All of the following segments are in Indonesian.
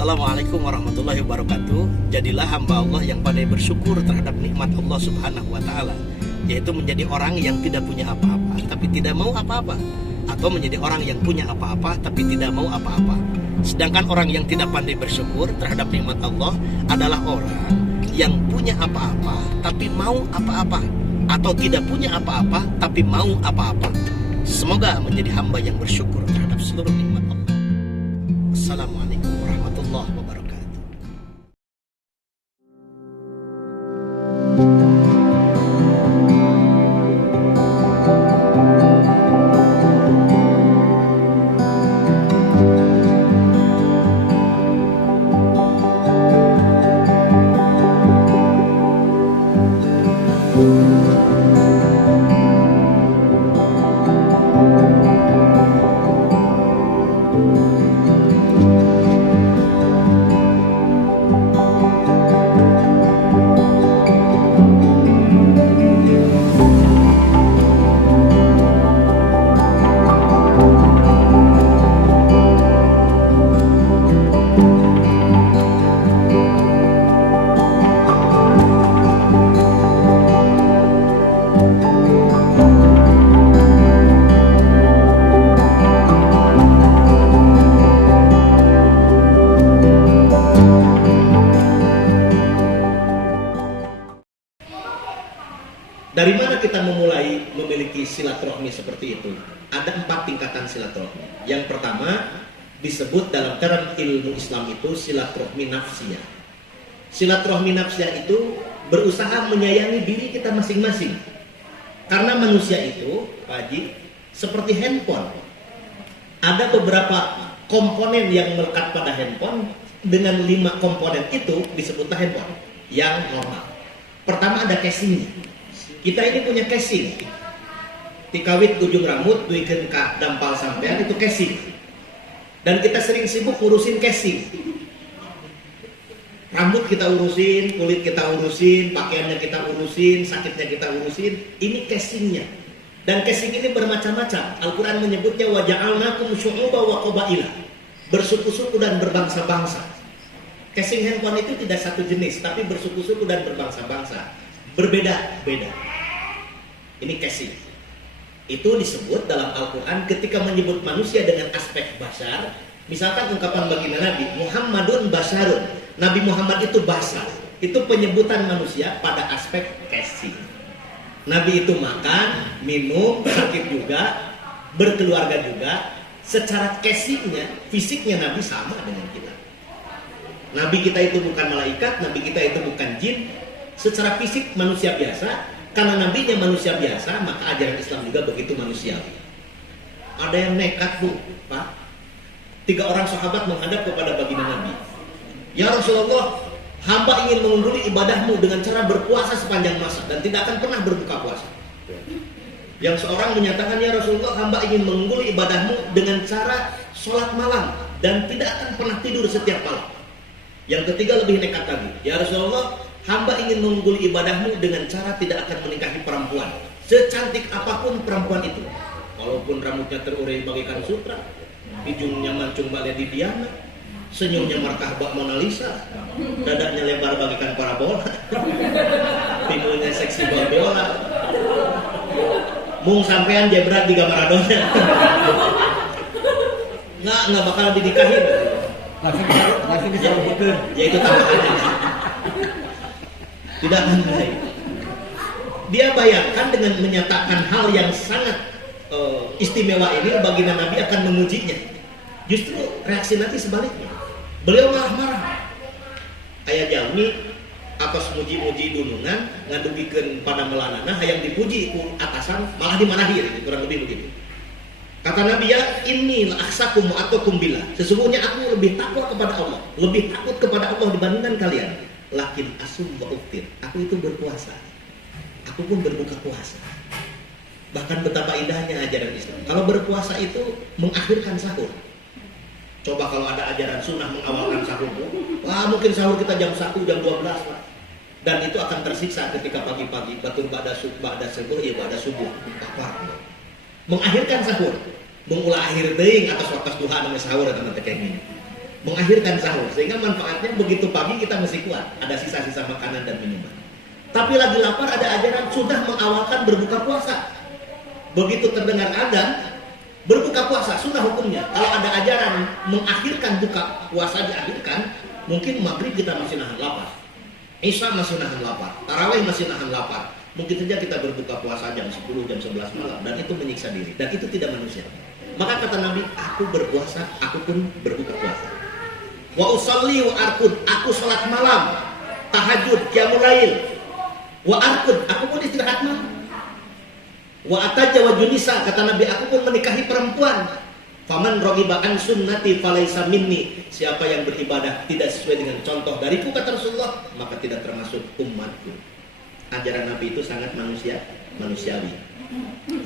Assalamualaikum warahmatullahi wabarakatuh. Jadilah hamba Allah yang pandai bersyukur terhadap nikmat Allah subhanahu wa ta'ala, yaitu menjadi orang yang tidak punya apa-apa tapi tidak mau apa-apa, atau menjadi orang yang punya apa-apa tapi tidak mau apa-apa. Sedangkan orang yang tidak pandai bersyukur terhadap nikmat Allah adalah orang yang punya apa-apa tapi mau apa-apa, atau tidak punya apa-apa tapi mau apa-apa. Semoga menjadi hamba yang bersyukur terhadap seluruh nikmat Allah. Assalamualaikum warahmatullahi wabarakatuh. Dari mana kita memulai memiliki silaturahmi seperti itu? Ada 4 tingkatan silaturahmi. Yang pertama disebut dalam term ilmu Islam itu silaturahmi nafsiyah. Silaturahmi nafsiyah itu berusaha menyayangi diri kita masing-masing. Karena manusia itu, Pak Haji, seperti handphone. Ada beberapa komponen yang melekat pada handphone. Dengan 5 komponen itu disebutlah handphone yang normal. Pertama ada casingnya. Kita ini punya casing. Tikawit ujung rambut, duikeun ka dampal sampean itu casing. Dan kita sering sibuk urusin casing. Rambut kita urusin, kulit kita urusin, pakaiannya kita urusin, sakitnya kita urusin. Ini casingnya. Dan casing ini bermacam-macam. Al-Quran menyebutnya wa ja'alnakum syu'uban wa qabaila. Bersuku-suku dan berbangsa-bangsa. Casing handphone itu tidak satu jenis, tapi bersuku-suku dan berbangsa-bangsa. Berbeda-beda. Ini casing. Itu disebut dalam Al-Quran ketika menyebut manusia dengan aspek basar. Misalkan ungkapan baginda Nabi Muhammadun basarun, Nabi Muhammad itu basar. Itu penyebutan manusia pada aspek casing. Nabi itu makan, minum, sakit juga, berkeluarga juga. Secara casingnya, fisiknya Nabi sama dengan kita. Nabi kita itu bukan malaikat, Nabi kita itu bukan jin. Secara fisik manusia biasa. Karena nabinya manusia biasa, maka ajaran Islam juga begitu manusiawi. Ada yang nekat, Bu, Pak. 3 orang sahabat menghadap kepada baginda Nabi. Ya Rasulullah, hamba ingin mengungguli ibadahmu dengan cara berpuasa sepanjang masa dan tidak akan pernah berbuka puasa. Yang seorang menyatakan, ya Rasulullah, hamba ingin mengungguli ibadahmu dengan cara sholat malam dan tidak akan pernah tidur setiap malam. Yang ketiga lebih nekat lagi. Ya Rasulullah, hamba ingin mengungguli ibadahmu dengan cara tidak akan menikahi perempuan, secantik apapun perempuan itu. Walaupun rambutnya terurai bagaikan sutra, hidungnya mancung balik di Diana, senyumnya markah bak Mona Lisa, dadanya lebar bagaikan parabola, pinggulnya seksi bola, mung sampean jebrat di Maradona. Nggak bakal dinikahin. Langsung disebutkan. Ya itu tambahannya. Tidak akan baik. Dia bayangkan dengan menyatakan hal yang sangat istimewa ini, baginda Nabi akan memujinya. Justru reaksi nanti sebaliknya. Beliau marah-marah. Aya jalmi atas muji-muji dunungan ngadugikeun pada melanana hayang dipuji ku atasan malah dimarahi, kurang lebih begitu. Kata Nabi, ya inni aksakum wa atukum billah. Sesungguhnya aku lebih takwa kepada Allah, lebih takut kepada Allah dibandingkan kalian. Lakin asum wa uftir, aku itu berpuasa, aku pun berbuka puasa. Bahkan betapa indahnya ajaran Islam. Kalau berpuasa itu mengakhirkan sahur. Coba kalau ada ajaran sunnah mengawalkan sahur, wah mungkin sahur kita jam 1, jam 12 Pak. Dan itu akan tersiksa ketika pagi-pagi batur ba'da subuh, ya ba'da subuh lapar. Mengakhirkan sahur, mengulah akhir deing atas waktu duha namanya sahur atau kayak gini. mengakhirkan sahur, sehingga manfaatnya begitu pagi kita masih kuat, ada sisa-sisa makanan dan minuman. Tapi lagi lapar, ada ajaran sudah mengawalkan berbuka puasa. Begitu terdengar adzan, berbuka puasa sunnah hukumnya. Kalau ada ajaran mengakhirkan buka puasa diakhirkan, mungkin maghrib kita masih nahan lapar, isya masih nahan lapar, tarawih masih nahan lapar. Mungkin saja kita berbuka puasa jam 10, jam 11 malam, dan itu menyiksa diri, dan itu tidak manusia. Maka kata Nabi, aku berpuasa, aku pun berbuka puasa. Wa usalli wa arkud, aku sholat malam, tahajud, qiyamul lail. Wa arkud, aku pun istirahat malam. Wa ataja wa junisa, kata Nabi, aku pun menikahi perempuan. Faman raghiba an sunnati falaisa minni, siapa yang beribadah tidak sesuai dengan contoh dariku, kata Rasulullah, maka tidak termasuk umatku. Ajaran Nabi itu sangat manusiawi.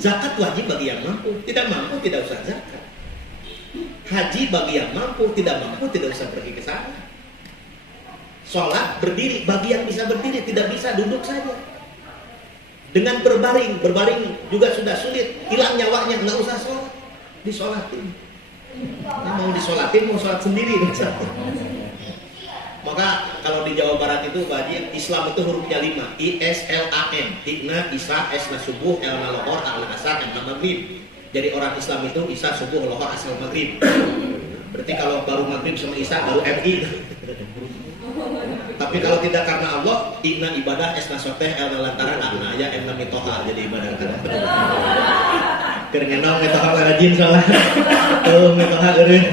Zakat wajib bagi yang mampu, tidak mampu tidak usah zakat. Haji bagi yang mampu, tidak mampu tidak usah pergi ke sana. Sholat berdiri bagi yang bisa berdiri, tidak bisa duduk saja. Dengan berbaring juga sudah sulit, hilang nyawanya, nggak usah sholat, disolatin. Mau disolatin, mau sholat sendiri. Maka kalau di Jawa Barat itu Pak Haji, Islam itu hurufnya 5, ISLAM, Igna, Isa, Esna subuh, Elna lohor, Al asar, Elna maghrib. Jadi orang Islam itu Isa, subuh, lohor, asal maghrib. Berarti kalau baru maghrib sama Isa baru MI. Tapi kalau tidak karena Allah, Igna ibadah, Esna soteh, Elna lantaran, Elna ya, Elna mitoha, jadi ibadah karena. Kerengenong mitoha rajin salah. Tuh mitoha keren.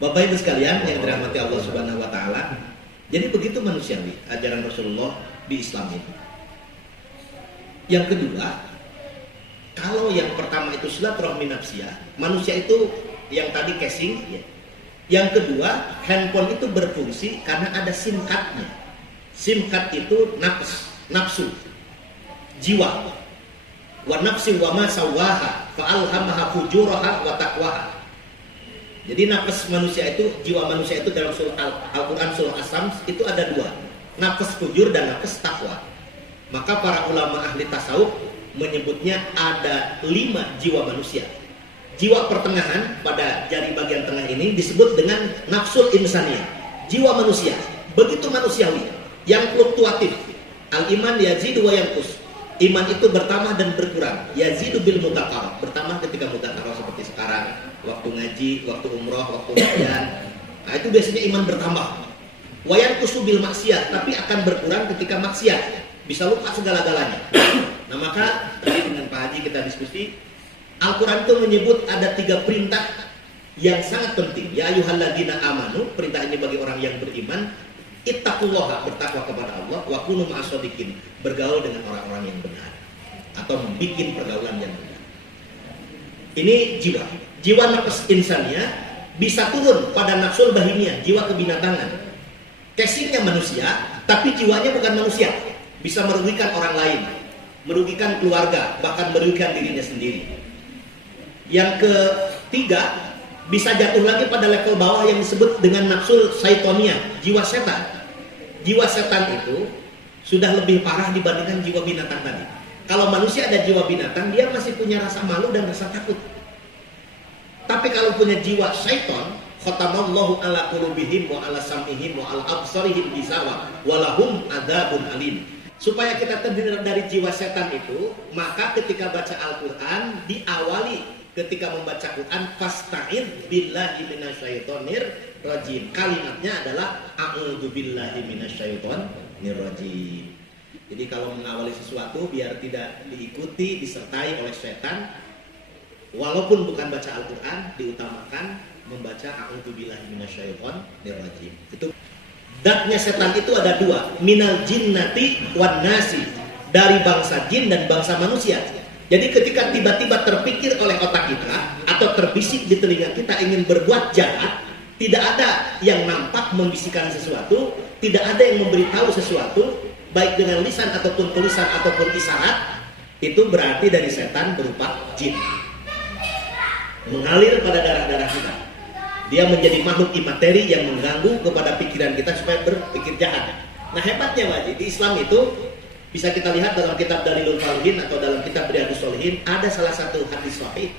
Bapak Ibu sekalian yang dirahmati Allah Subhanahu wa taala. Jadi begitu manusiawi ajaran Rasulullah di Islam itu. Yang kedua, kalau yang pertama itu silaturahmi nafsiyah, manusia itu yang tadi casing ya. Yang kedua, handphone itu berfungsi karena ada SIM card-nya. SIM card itu nafsu, jiwa. Wa nafsi wa ma sawaha fa alhamaha fujuraha wa taqwaha. Jadi nafas manusia itu, jiwa manusia itu dalam surah Al-Quran surah As-Sams itu ada 2, nafas fujur dan nafas taqwa. Maka para ulama ahli tasawuf menyebutnya ada 5 jiwa manusia. Jiwa pertengahan pada jari bagian tengah ini disebut dengan nafsul insaniyah, jiwa manusia, begitu manusiawi, yang fluktuatif. Al-iman yazidu wa yanqus. Iman itu bertambah dan berkurang. Yazidu bil mutaqarrab, bertambah ketika mutaqarrab seperti sekarang, waktu ngaji, waktu umroh, waktu ujian. Nah, itu biasanya iman bertambah. Wa yanqusu bil maksiyah, tapi akan berkurang ketika maksiat. Bisa lupa segala-galanya. Nah, maka tadi dengan Pak Haji kita diskusi, Al-Qur'an itu menyebut ada 3 perintah yang sangat penting. Ya ayyuhalladzina amanu, perintah ini bagi orang yang beriman. Ittaqullaha, bertakwa kepada Allah, wa kunu ma'as-shadiqin, bergaul dengan orang-orang yang benar atau membuat pergaulan yang benar. Ini jiwa nafas insannya bisa turun pada nafsul bahimiyah, jiwa kebinatangan. Casingnya manusia, tapi jiwanya bukan manusia. Bisa merugikan orang lain, merugikan keluarga, bahkan merugikan dirinya sendiri. Yang ketiga, bisa jatuh lagi pada level bawah yang disebut dengan nafsul syaitonia, jiwa setan. Jiwa setan itu sudah lebih parah dibandingkan jiwa binatang tadi. Kalau manusia ada jiwa binatang, dia masih punya rasa malu dan rasa takut. Tapi kalau punya jiwa syaiton, khatamallahu ala qulubihim wa ala sam'ihim wa ala absarihim bisawa walahum adzabun alim. Supaya kita terdiri dari jiwa setan itu, maka ketika baca Al-Quran diawali ketika membaca Quran, fasta'idz billahi minasyaitonir rajim. Kalimatnya adalah a'udzu billahi minasyaitonir rajim. Jadi kalau mengawali sesuatu biar tidak diikuti, disertai oleh setan, walaupun bukan baca Al-Quran, diutamakan membaca a'udzu billahi minasyaitonir rajim. Itu datnya setan itu ada 2, minal jinnati wan nasi, dari bangsa jin dan bangsa manusia. Jadi ketika tiba-tiba terpikir oleh otak kita atau terbisik di telinga kita ingin berbuat jahat, tidak ada yang nampak membisikkan sesuatu, tidak ada yang memberitahu sesuatu, baik dengan lisan ataupun tulisan ataupun isyarat, itu berarti dari setan berupa jin. Mengalir pada darah-darah kita. Dia menjadi makhluk imateri yang mengganggu kepada pikiran kita supaya berpikir jahat. Nah, hebatnya wajib di Islam itu bisa kita lihat dalam kitab Dalilul Falihin atau dalam kitab Riyadhus Shalihin, ada salah satu hadis sahih.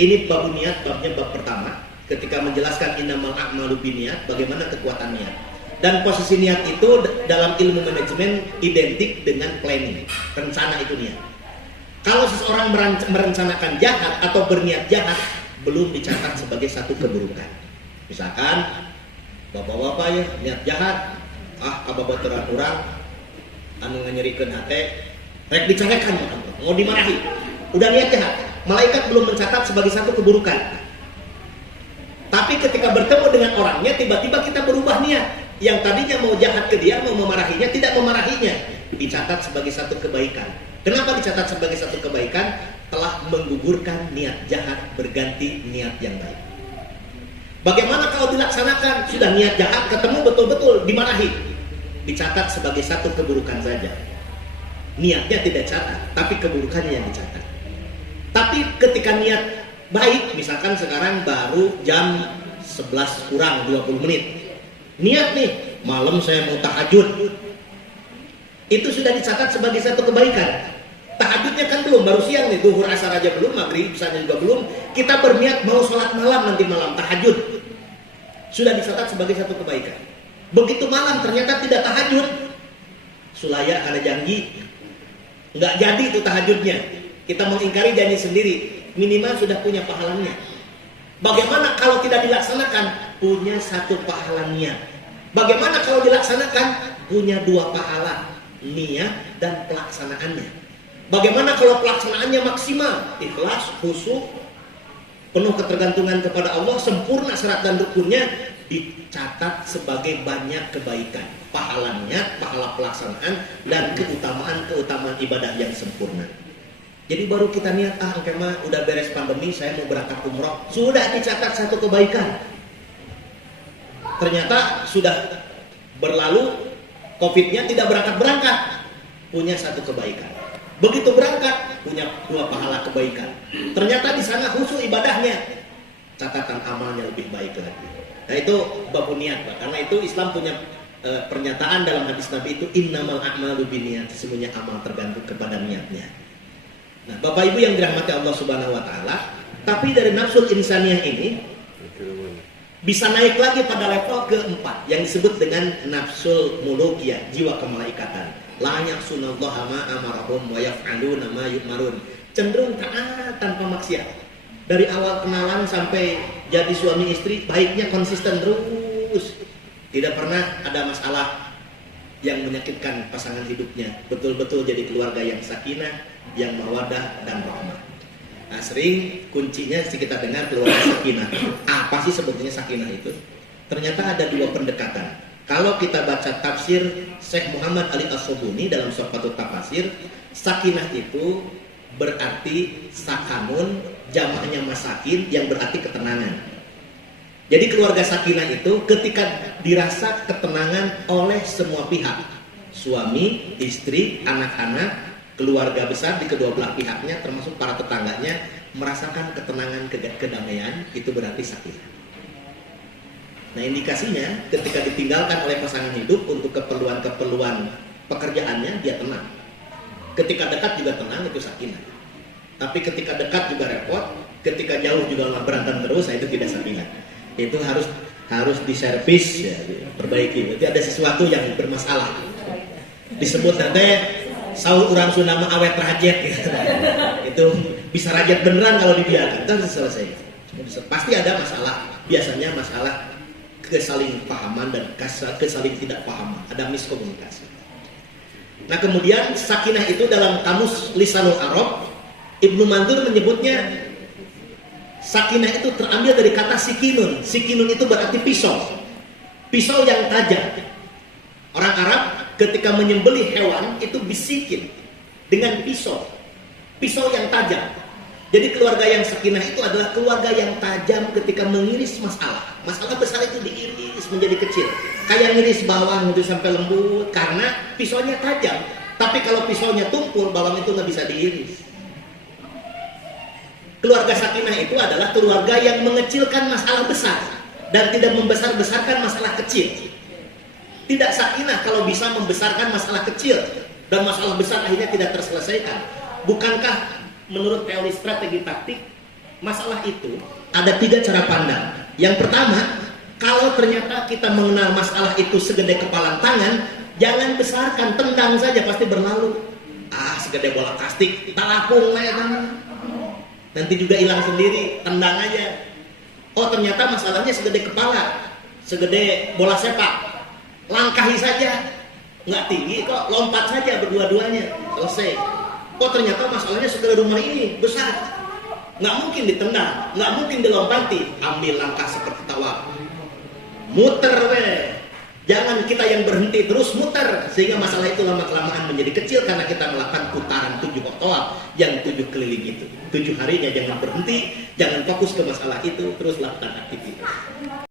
Ini bab niat, babnya bab pertama. ketika menjelaskan innamal a'malu binniyat, bagaimana kekuatan niat. Dan posisi niat itu dalam ilmu manajemen identik dengan planning, rencana itu niat. Kalau seseorang merencanakan jahat atau berniat jahat, belum dicatat sebagai satu keburukan. Misalkan bapak-bapak ya niat jahat, ababaturan orang anu nganyerikeun hate rek dicorekan mau dimarahi, udah niat jahat, malaikat belum mencatat sebagai satu keburukan. Tapi ketika bertemu dengan orangnya, tiba-tiba kita berubah niat. Yang tadinya mau jahat ke dia, mau memarahinya, tidak memarahinya, dicatat sebagai satu kebaikan. Kenapa dicatat sebagai satu kebaikan? Telah menggugurkan niat jahat, berganti niat yang baik. Bagaimana kalau dilaksanakan? Sudah niat jahat, ketemu betul-betul dimarahi, dicatat sebagai satu keburukan saja. Niatnya tidak catat, tapi keburukannya yang dicatat. Tapi ketika niat baik, misalkan sekarang baru jam 11 kurang 20 menit, niat nih, malam saya mau tahajud, itu sudah dicatat sebagai satu kebaikan. Tahajudnya kan belum, baru siang nih, duhur asar aja belum, maghrib isanya juga belum. Kita berniat mau sholat malam nanti malam, tahajud, sudah dicatat sebagai satu kebaikan. Begitu malam ternyata tidak tahajud, sulaya karena janji, nggak jadi itu tahajudnya. Kita mengingkari janji sendiri, minimal sudah punya pahalanya. Bagaimana kalau tidak dilaksanakan? Punya satu pahalanya. Bagaimana kalau dilaksanakan? Punya dua pahala, niat dan pelaksanaannya. Bagaimana kalau pelaksanaannya maksimal, ikhlas, khusyuk, penuh ketergantungan kepada Allah, sempurna syarat dan rukunnya, dicatat sebagai banyak kebaikan, pahalanya, pahala pelaksanaan, dan keutamaan ibadah yang sempurna. Jadi baru kita niat, engke mah udah beres pandemi, saya mau berangkat umroh, sudah dicatat satu kebaikan. Ternyata sudah berlalu, COVID-nya tidak berangkat, punya satu kebaikan. Begitu berangkat, punya dua pahala kebaikan. Ternyata di sana khusyuk ibadahnya, catatan amalnya lebih baik lagi. Nah itu bab niat, Pak. Karena itu Islam punya pernyataan dalam hadis Nabi itu innamal a'malu binniyat, sesungguhnya amal tergantung kepada niatnya. Nah, Bapak Ibu yang dirahmati Allah Subhanahu wa taala, tapi dari nafsul insaniyah ini bisa naik lagi pada level keempat yang disebut dengan nafsul mulukiyah, jiwa kemalaikatan. La ya'sunallaha ma amarahum wa yaf'aluna ma yu'marun. Cenderung taat tanpa maksiat. Dari awal kenalan sampai jadi suami istri, baiknya konsisten terus. Tidak pernah ada masalah yang menyakitkan pasangan hidupnya. Betul-betul jadi keluarga yang sakinah, yang mawadah dan rahmah. Nah, sering kuncinya kita dengar keluarga sakinah. Apa sih sebetulnya sakinah itu? Ternyata ada dua pendekatan. Kalau kita baca tafsir Syekh Muhammad Ali As-Subuni dalam Sohbatut Tafasir, sakinah itu berarti sakanun, jamaknya masakin, yang berarti ketenangan. Jadi keluarga sakinah itu ketika dirasa ketenangan oleh semua pihak, suami, istri, anak-anak, keluarga besar di kedua belah pihaknya, termasuk para tetangganya, merasakan ketenangan, kedamaian, itu berarti sakinah. Nah indikasinya ketika ditinggalkan oleh pasangan hidup untuk keperluan-keperluan pekerjaannya, dia tenang. Ketika dekat juga tenang, itu sakinah. Tapi ketika dekat juga repot, ketika jauh juga berantem terus, itu tidak sakinah. Itu harus diservis, ya, perbaiki. Berarti ada sesuatu yang bermasalah. Disebut nanti saur orang Sunda mah awet rajet, gitu. Itu bisa rajet beneran kalau dibiarkan, itu selesai. Pasti ada masalah. Biasanya masalah kesaling pahaman dan kesaling tidak pahaman, ada miskomunikasi. Nah kemudian sakinah itu dalam kamus Lisanul Arab, Ibnu Mandur menyebutnya sakinah itu terambil dari kata sikinun. Sikinun itu berarti pisau, pisau yang tajam. Orang Arab ketika menyembelih hewan itu bisikin dengan pisau, pisau yang tajam. Jadi keluarga yang sakinah itu adalah keluarga yang tajam ketika mengiris masalah. Masalah besar itu diiris menjadi kecil. Kayak ngiris bawang itu sampai lembut karena pisaunya tajam. Tapi kalau pisaunya tumpul, bawang itu nggak bisa diiris. Keluarga sakinah itu adalah keluarga yang mengecilkan masalah besar dan tidak membesar-besarkan masalah kecil. Tidak sakinah kalau bisa membesarkan masalah kecil dan masalah besar akhirnya tidak terselesaikan. Bukankah menurut teori strategi taktik, masalah itu ada 3 cara pandang. Yang pertama, kalau ternyata kita mengenal masalah itu segede kepalan tangan, jangan besarkan, tendang saja pasti berlalu. Segede bola plastik, kita lapung lah ya tangan. Nanti juga hilang sendiri, tendang aja. Oh ternyata masalahnya segede kepala, segede bola sepak, langkahi saja, nggak tinggi kok, lompat saja berdua-duanya, selesai. Oh ternyata masalahnya segede rumah ini besar, nggak mungkin ditendang, nggak mungkin dilompati, ambil langkah seperti tawaf, muter weh. Jangan kita yang berhenti terus muter, sehingga masalah itu lama-kelamaan menjadi kecil karena kita melakukan putaran 7 tawaf yang 7 keliling itu. 7 harinya jangan berhenti, jangan fokus ke masalah itu, terus lakukan aktivitas.